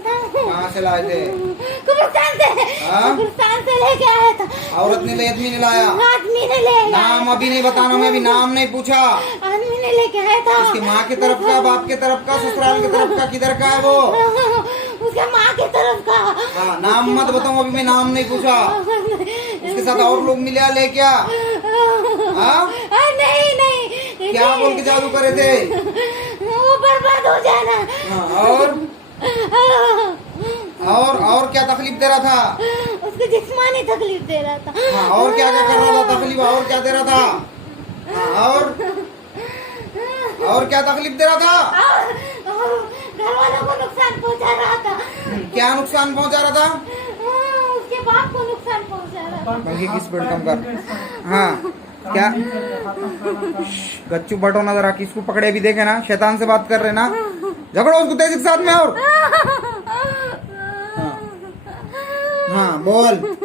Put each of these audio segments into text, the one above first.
कहाँ से लाए थे? कब्रिस्तान से। हाँ? कब्रिस्तान से लेके आया था। औरत ने ले, आदमी ने लाया? आदमी ने ले आया। नाम अभी नहीं बताना, मैं अभी नाम नहीं पूछा। आदमी ने लेके आया था। उसकी माँ की तरफ का, बाप की तरफ का, ससुराल की तरफ का, किधर का है वो? उसके माँ की तरफ का। हाँ, नाम मत बताओ, अभी मैं नाम नहीं पूछा। उसके साथ और लोग मिले ले क्या? हाँ? नहीं नहीं। क्या बोल के जादू करे थे? वो बर्बाद हो जाना। हाँ, और क्या तकलीफ दे रहा था? उसको जिस्मानी तकलीफ दे रहा था। हाँ, और क्या क्या कर रहा था तकलीफ? और क्या दे रहा था? हाँ, और क्या तकलीफ दे रहा था? घर वालों को नुकसान पहुंचा रहा था। क्या नुकसान पहुंचा रहा था? उसके बाप को नुकसान पहुंचा रहा था। बल्कि किस पेड़ कम कर। हाँ, क्या गच्चू बटो ना जरा, किसको पकड़े भी देखे ना, शैतान से बात कर रहे ना, झगड़ो उसको तेजी के साथ में। और हाँ बोल,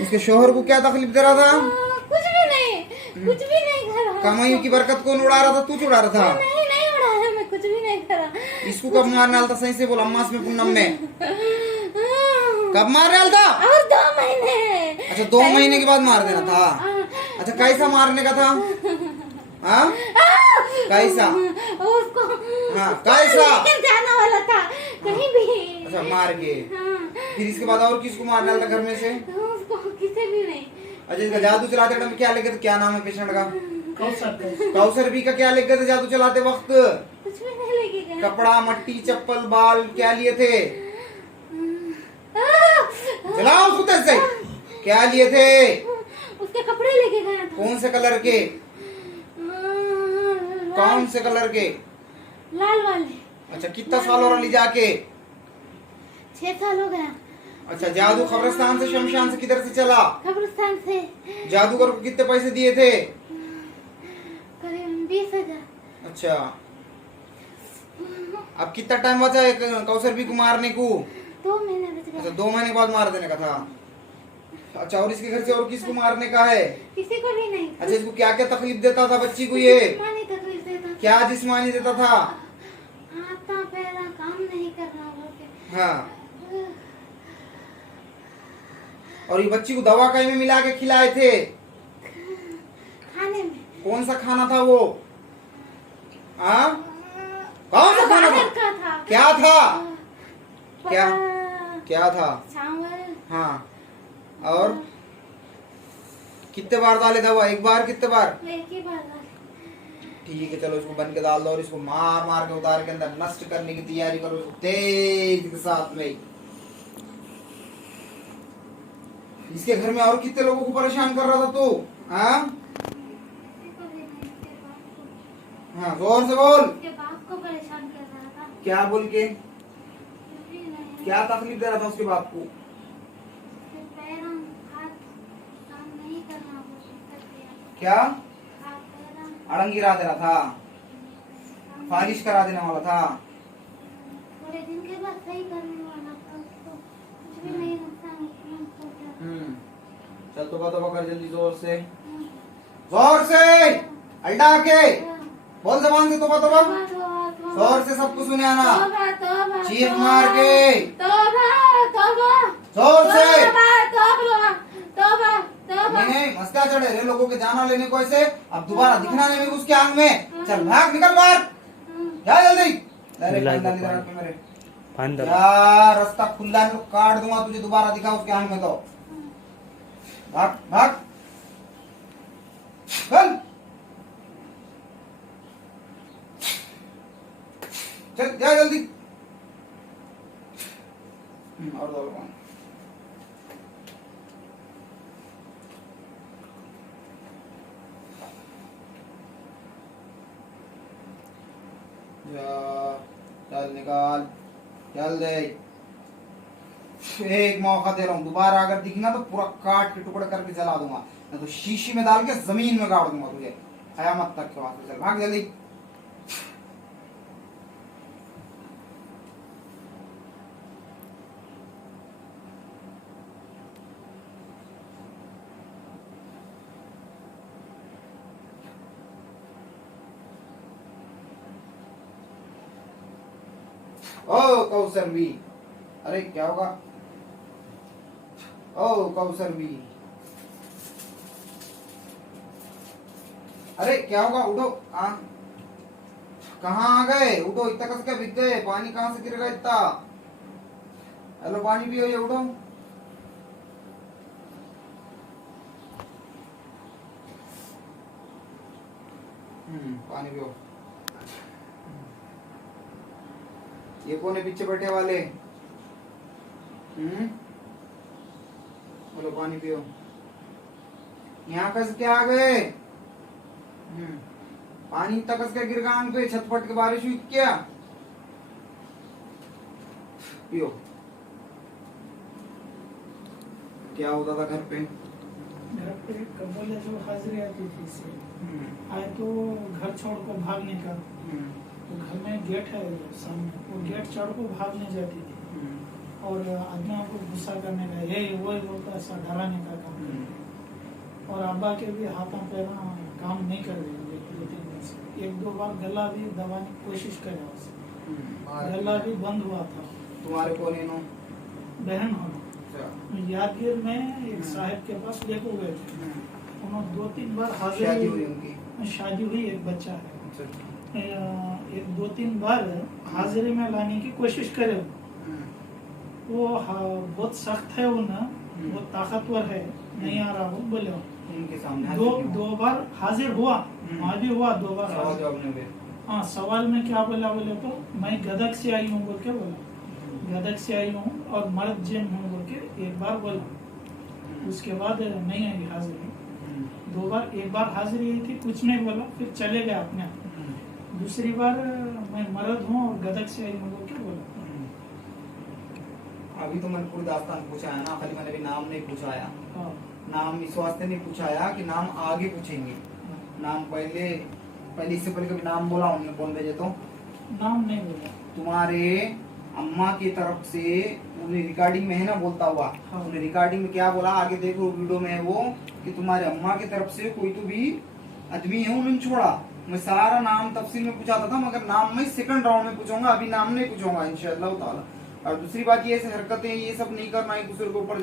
इसके शोहर को क्या तकलीफ दे रहा था? कुछ भी नहीं, कुछ भी नहीं करा। कमाई की बरकत कौन उड़ा रहा था? तू उड़ा रहा था? नहीं नहीं उड़ाया, मैं कुछ भी नहीं करा। इसको कब मारने वाला था? सही से बोल, अम्मास में पूनम में कब मारने वाला था? और 2 महीने। अच्छा, 2 महीने के बाद मार देना था। अच्छा, कैसा मारने का था? हाँ, कैसा? उसको हाँ, कैसा? लेकर जाना वाला था कहीं भी। अच्छा, मार के हाँ। फिर इसके बाद और किसको मारने वाला था घर में से? उसको किसी भी नहीं। अच्छा, इसका जादू चलाते टाइम क्या लेके थे? क्या नाम है पेशेंट का? कौसर। कौसर भी का क्या लेके थे जादू चलाते वक्त? कुछ भी नहीं लेके गया। कपड़ा, मट्टी, चप्पल, बाल क्या लिए थे? चलाओ उसको तेज से। क्या लिए थे? उसके कपड़े लेके गया था। कौन से कलर के? कौन से कलर के? लाल वाले। अच्छा, कितना साल हो रहा ले जाके? 6 साल हो गया। अच्छा, जादू कब्रिस्तान से शमशान से किधर से चला? कब्रिस्तान से। जादूगर को कितने पैसे दिए थे? करीब 20,000। अच्छा, अब कितना टाइम बचा है कौसर भी को मारने को? 2 महीने बच अच्छा, गए। 2 महीने बाद मार देने का था। अच्छा, और इसके घर से और किसको मारने का है? किसी को भी नहीं। अच्छा, इसको क्या क्या तकलीफ देता था बच्ची को ये? जिस्मानी तकलीफ देता था। क्या जिस्मानी देता था? हाथा पैरा काम नहीं करना बोल के। हाँ, और ये बच्ची को दवा कहीं में मिला के खिलाए थे? खाने में। कौन सा खाना था वो? हाँ, कौन सा खाना बाहर था? का था। क्या था? क्या? पता- क्या था? चावल। हाँ, और कितने बार डाले दवा? एक बार? कितने बार? एक ही बार डाली। ठीक है, चलो इसको बन के डाल दो और इसको मार मार के उतार के अंदर नष्ट करने की तैयारी करो इसको तेज के साथ में। इसके घर में और कितने लोगों को परेशान कर रहा था तू? हाँ, किसी को भी नहीं, उसके बाप को। हाँ, जोर से बोल। उसके बाप को परेशान कर रहा था। क्या बोल के? कुछ भी नहीं। क्या तकलीफ दे रहा था उसके बाप को? उसके पैरों हाथ काम नहीं करना वो कर दिया। क्या? हाथ पैरों अड़ंग गिरा दे रहा था? फारिश करा देने वाला था? थोड़े दिन के बाद सही करने वाला था उसको। कुछ भी नहीं नुकसान पहुंचा। चल तो कर जल्दी, जोर से, जोर से, अल्टा के बोल, जबान से तोबा तोबा, जोर से सबको सुने आना, चीख मार के, जोर से। नहीं, मस्का चढ़े रे लोगों के जाना लेने को ऐसे। अब दोबारा दिखना नहीं मेरे उसके आंख में। चल भाग, निकल बाहर, जा जल्दी। मेरे क्या रास्ता खुला है, काट दूंगा तुझे, दोबारा दिखा उसके आंख में तो। भाग भाग, चल चल, जा जल्दी। और दो लोग चल निकाल, चल दे। एक मौका दे रहा हूँ, दोबारा अगर दिखना तो पूरा काट के टुकड़े करके जला दूंगा, नहीं तो शीशी में डाल के जमीन में गाड़ दूंगा तुझे, कयामत तक के वास्ते। चल भाग जल्दी। ओ कौसर भी, अरे क्या होगा? ओ कौसर भी, अरे क्या होगा? उठो। कहाँ आ गए? उठो, इतना कस क्या भीग गए? पानी कहाँ से गिर गया इतना? हेलो, पानी पियो, ये उठो। पानी पियो। ये कौन है पीछे बैठे वाले? बोलो, पानी पियो। यहाँ कस के आ गए? पानी तकस के गिर गया पे, छत फट के बारिश हुई क्या? पियो। क्या होता था घर पे? घर पे कबल जो हाजिरी आती थी इससे आए तो घर छोड़ को भागने का, तो घर में गेट है सामने, वो गेट चढ़ को भागने जाती थी और आदमी को गुस्सा करने का, ये वो बोलता ऐसा डराने का काम। और अब्बा के भी हाथों पैरों काम नहीं कर रहे, 1-2 बार गला भी दबाने की कोशिश करे उससे, गला भी बंद हुआ था। तुम्हारे कौन है? नो बहन हो यादगीर में एक साहब के पास लेको गए थे, उन्होंने 2-3 बार शादी हुई उनकी? शादी हुई, एक बच्चा है। 1-2-3 बार हाजिरी में लाने की कोशिश करे, वो बहुत सख्त है, वो ना बहुत ताकतवर है, नहीं आ रहा वो बोले। उनके सामने दो बार हाजिर हुआ, वहाँ भी हुआ 2 बार हाजिर। हाँ, सवाल में क्या बोला बोले तो मैं गदक से आई हूँ बोल के बोला, गदक से आई हूँ और मर्द जेम हूँ बोल के 1 बार बोला। उसके बाद नहीं आई हाजिरी, 2 बार, 1 बार हाजिरी आई थी, कुछ नहीं बोला, फिर चले गए अपने आप। दूसरी बार मैं मर्द हूँ और गदक से आई हूँ बोल के बोला। अभी तो मैंने पूरी दास्तान पूछा है ना, खाली मैंने भी नाम नहीं पूछाया। हाँ। नाम इस वास्ते नहीं पूछाया कि नाम आगे पूछेंगे, नाम पहले इससे पहले कभी नाम बोला उन्होंने? बोल भेजे तो नाम नहीं बोला। तुम्हारे अम्मा की तरफ से उन्हें रिकॉर्डिंग में है ना बोलता हुआ, हाँ। उन्हें रिकॉर्डिंग में क्या बोला आगे देखो वीडियो में है वो, कि तुम्हारे अम्मा की तरफ से कोई तो भी आदमी है उन्होंने छोड़ा। मैं सारा नाम तफसील में पूछा था, मगर नाम मैं सेकंड राउंड में पूछूंगा, अभी नाम नहीं पूछूंगा इंशाअल्लाह ताला। और दूसरी बात ये ऐसे हरकतें ये सब नहीं करना, एक दूसरे के ऊपर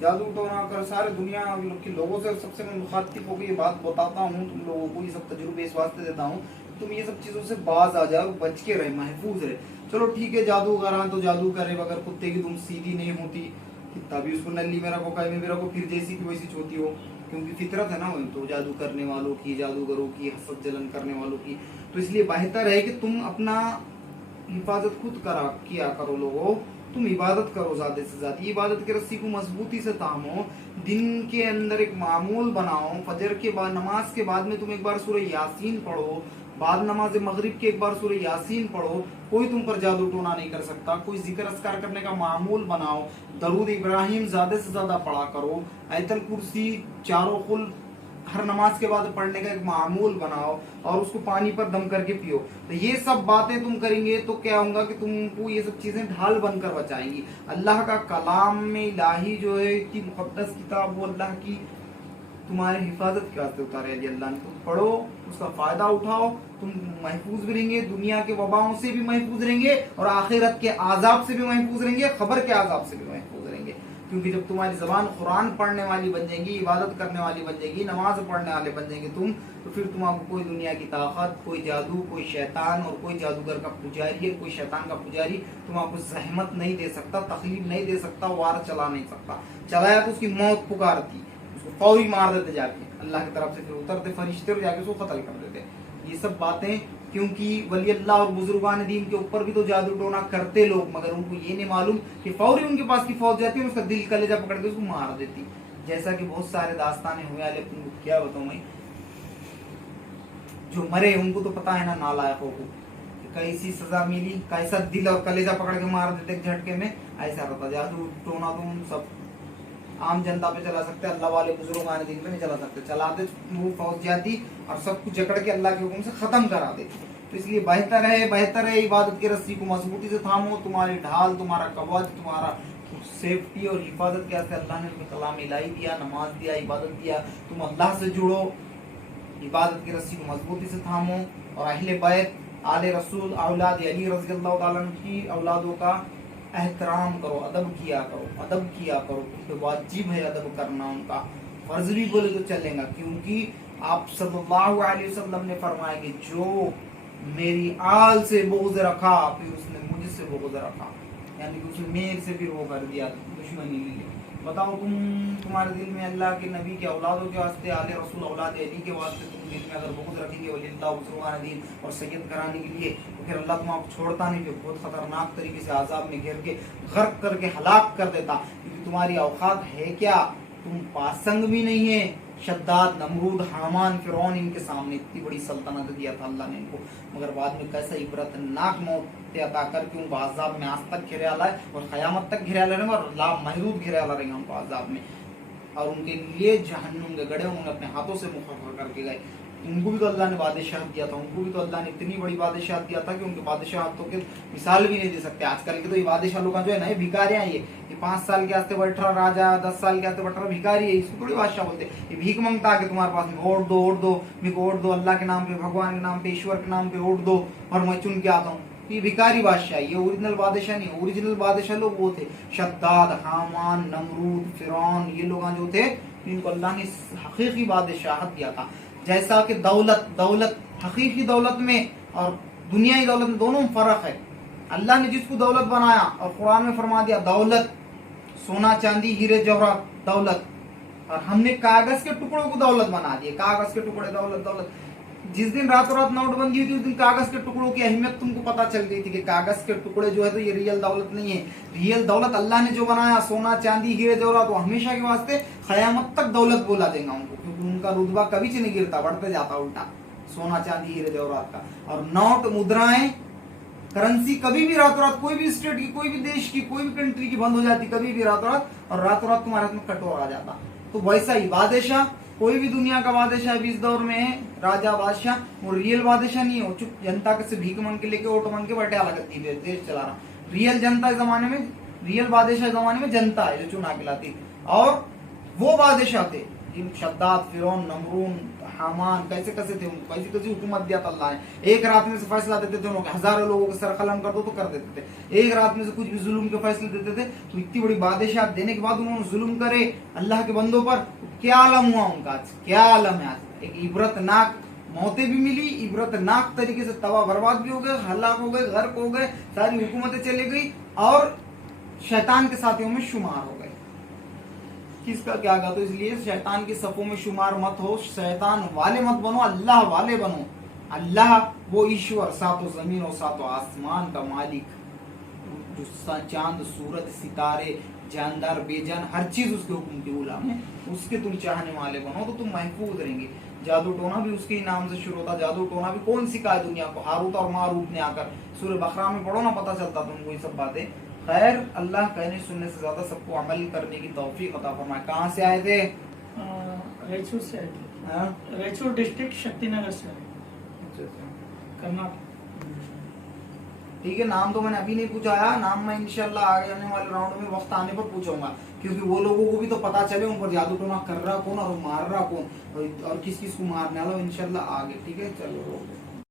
जादू टोना कर सारे दुनिया के लोगों से सबसे मैं मुखातिब होकर ये बात बताता हूँ, तुम लोगों को ये सब तजुर्बे इस वास्ते देता हूँ, तुम ये सब चीजों से बाज आ जाओ, बच के रहे, महफूज रहे। चलो ठीक है, जादूगर तो जादू करे, अगर कुत्ते की तुम सीधी नहीं होती तभी उसको नल्ली मेरा को काई में मेरा को फिर जैसी की वैसी होती हो, क्योंकि फितरत है ना वो तो जादू करने वालों की, जादूगरों की, हसद जलन करने वालों की। तो इसलिए बेहतर है कि तुम अपना हिफाजत खुद किया करो। लोगों, तुम इबादत करो, ज्यादा से ज्यादा इबादत की रस्सी को मजबूती से थामो, दिन के अंदर एक मामूल बनाओ, फजर के बाद नमाज के बाद में तुम एक बार सूरह यासीन पढ़ो, बाद नमाज मगरिब के एक बार सूरह यासीन पढ़ो, कोई तुम पर जादू टोना नहीं कर सकता। कोई जिक्र अस्कार करने का मामूल बनाओ, दरूद इब्राहिम ज्यादा से ज्यादा पढ़ा करो, आयतल कुर्सी चारों कुल हर नमाज के बाद पढ़ने का एक मामूल बनाओ, और उसको पानी पर दम करके पियो। तो ये सब बातें तुम करेंगे तो क्या होगा कि तुमको ये सब चीजें ढाल बनकर बचाएंगी। अल्लाह का कलाम में इलाही जो है, इतनी मुकद्दस किताब, वो अल्लाह की तुम्हारे हिफाजत के वास्ते उतारे अल्लाह ने। तुम पढ़ो, उसका फायदा उठाओ, तुम महफूज भी रहेंगे, दुनिया के वबाओं से भी महफूज रहेंगे, और आखिरत के आजाब से भी महफूज रहेंगे, खबर के आजाब से भी महफूज रहेंगे। क्योंकि जब तुम्हारी जबान कुरान पढ़ने वाली बन जाएगी, इबादत करने वाली बन जाएगी, नमाज पढ़ने वाले बन जाएंगे तुम, तो फिर तुम्हारा कोई दुनिया की ताकत, कोई जादू, कोई शैतान और कोई जादूगर का पुजारी है, कोई शैतान का पुजारी तुम्हारा जहमत नहीं दे सकता, तकलीफ नहीं दे सकता, वार चला नहीं सकता। चलाया तो उसकी मौत पुकारती, उसको फौरी मार देते जाके अल्लाह की तरफ से, फिर उतरते फरिश्ते और जाके उसको कत्ल कर देते। ये सब बातें, क्योंकि वली अल्लाह और बुजुर्गान दीन के ऊपर भी तो जादू टोना करते लोग, मगर उनको ये नहीं मालूम कि फौरी उनके पास की फौज जाती है, उसका दिल कलेजा पकड़ के उसको मार देती। जैसा कि बहुत सारे दास्ताने हुए, क्या बताऊं मैं, जो मरे उनको तो पता है ना, नालायकों को कैसी सजा मिली, कैसा दिल और कलेजा पकड़ के मार देते झटके में। ऐसा रहता जादू टोना, तो सब आम जनता पे चला सकते, अल्लाह वाले बुजुर्ग आने दिन पे नहीं चला सकते। चलाते वो फौज जाती और सब कुछ जकड़ के अल्लाह के हुक्म से खत्म करा देती। तो इसलिए बेहतर है इबादत की रस्सी को मजबूती से थामो। तुम्हारी ढाल, तुम्हारा कवच, तुम्हारा सेफ्टी और हिफाजत के वास्ते अल्लाह ने तुम्हें कलाम इलाही दिया, नमाज दिया, इबादत दिया। तुम अल्लाह से जुड़ो, इबादत की रस्सी को मजबूती से थामो, और अहले बैत आले रसूल औलाद अली रज़ी अल्लाह ताला अन्हु की औलादों का एहतराम करो, अदब किया करो, क्योंकि वाजिब है अदब करना, उनका फर्ज भी बोले तो चलेगा, क्योंकि आप सल्लल्लाहु अलैहि वसल्लम ने फरमाया कि जो मेरी आल से बुग़्ज़ रखा फिर उसने मुझसे बुग़्ज़ रखा, यानी कि उसने मेरे से फिर वो कर दिया दुश्मनी ली। बताओ तुम्हारे दिल में अल्लाह के नबी के औलादों के वास्ते, आले रसूल औलाद अली के वास्ते तुम दिल में अगर बुग़्ज़ रखेंगे वलिल्लाह बुज़ुर्गान दीन और सैयद कराने के लिए, तो फिर अल्लाह तुम्हारा छोड़ता नहीं, फिर बहुत खतरनाक तरीके से आज़ाब में घेर के गर्क करके हलाक कर देता, क्योंकि तुम्हारी औकात है क्या, तुम पासंग भी नहीं है। शद्दाद, नमरूद, हामान, फिरौन, इनके सामने इतनी बड़ी सल्तनत दिया था अल्लाह ने इनको, मगर बाद में कैसा इबरतनाक मौत अता करके उनको आज़ाब में आज तक घिरे आला है और क़यामत तक घिरे आला रहेंगे और लामहदूद घिरे आला रहेंगे उनको आज़ाब में, और उनके लिए जहन्नुम के गड़े उन्होंने अपने हाथों से मुखर्रर करके गए। उनको भी तो अल्लाह ने बादशाह दिया था, उनको भी तो अल्लाह ने इतनी बड़ी बादशाह दिया था कि उनके बादशाहतों के मिसाल भी नहीं दे सकते। आजकल के तो ये बादशाह लोग जो है ना, ये भिखारियां, ये 5 साल के आस्ते बैठ रहा राजा, 10 साल के आस्ते बैठ रहा भिखारी है, इसको थोड़ी बादशाह बोलते। ये भीख मांगता है कि तुम्हारे पास में वोट दो, मेरे को वोट दो, अल्लाह के नाम पे, भगवान के नाम पे, ईश्वर के नाम पे वोट दो और मैं चुन के आता हूँ। ये भिखारी बादशाह, ये ओरिजिनल बादशाह नहीं। ओरिजिनल बादशाह लोग वो थे शद्दाद, हामान, नमरूद, फिरौन, ये लोग जो थे इनको अल्लाह ने हकीकी बादशाहत दिया था। जैसा कि दौलत हकीकी दौलत में और दुनियाई दौलत में दोनों में फर्क है। अल्लाह ने जिसको दौलत बनाया और कुरान में फरमा दिया दौलत सोना चांदी हीरे जवाहरात दौलत, और हमने कागज के टुकड़ों को दौलत बना दिए। कागज के टुकड़े दौलत। जिस दिन रातों रात नोटबंदी हुई थी उस दिन कागज के टुकड़ों की अहमियत तुमको पता चल गई थी कि कागज के टुकड़े जो है तो ये रियल दौलत नहीं है। रियल दौलत अल्लाह ने जो बनाया सोना चांदी हीरे जवाहरात, वो हमेशा के वास्ते क़यामत तक दौलत बोला देगा उनको, क्योंकि उनका रुतबा कभी से नहीं गिरता, बढ़ते जाता उल्टा सोना चांदी हीरे जवाहरात का। और नोट, मुद्राएं, करेंसी कभी भी रातों रात कोई भी स्टेट की, कोई भी देश की, कोई भी कंट्री की बंद हो जाती कभी भी रातों रात, और रातों रात तुम्हारे हाथ में कटोरा आ जाता। तो वैसा ही बादशाह, कोई भी दुनिया का बादशाह भी इस दौर में है, राजा बादशाह, वो रियल बादशाह नहीं है। वो चुप जनता के से भीख मांग के लेके वोट मांग के बटे अलग देश चला रहा। रियल जनता इस जमाने में, रियल बादशाह इस जमाने में जनता है जो चुना के लाती। और वो बादशाह थे जिन शद्दाद, फिरौन, नमरून, हामान कैसे थे, उनको कैसी कैसी हुकूमत दिया था अल्लाह ने। एक रात में से फैसला देते थे उन्होंने, हजारों लोगों को सर कलम कर दो तो कर देते थे। एक रात में से कुछ भी जुल्म के फैसले देते थे। तो इतनी बड़ी बादशाह देने के बाद उन्होंने जुल्म करे अल्लाह के बंदों पर, क्या आलम हुआ उनका आज, क्या आलम है आज। एक इबरतनाक मौतें भी मिली, इबरतनाक तरीके से तबाह बर्बाद भी हो गए, हलाक हो गए, गर्क हो गए, सारी हुकूमतें चली गई और शैतान के साथियों में शुमार हो गए। किसका क्या कहा, तो इसलिए शैतान की सफों में शुमार मत हो, शैतान वाले मत बनो, अल्लाह वाले बनो। अल्लाह वो ईश्वर, सातों जमीन और सातों आसमान का मालिक, जो चांद, सूरज, सितारे, जानदार, बेजान, हर चीज उसके हुक्म की गुलाम है। उसके तुम चाहने वाले बनो तो तुम महफूज रहेंगे। जादू टोना भी उसके ही नाम से शुरू होता। जादू टोना भी कौन सिखाए दुनिया को, हारूत और मारूत ने आकर। सूरह बकरा में पढ़ो ना, पता चलता तुमको ये सब बातें। खैर, अल्लाह कहने सुनने से ज्यादा सबको अमल करने की तौफीक अता फरमाए। कहाँ से आए थे? रायचूर से आए थे। रायचूर डिस्ट्रिक्ट, शक्तिनगर से आए, कर्नाटक। ठीक है, नाम तो मैंने अभी नहीं पूछाया, नाम मैं इंशाल्लाह आगे आने वाले राउंड में वक्त आने पर पूछूंगा, क्योंकि वो लोगों को भी तो पता चले उन पर जादू टोना कर रहा कौन और मार रहा कौन और किस किस को मारने वाला, इंशाल्लाह आगे। ठीक है, चलो।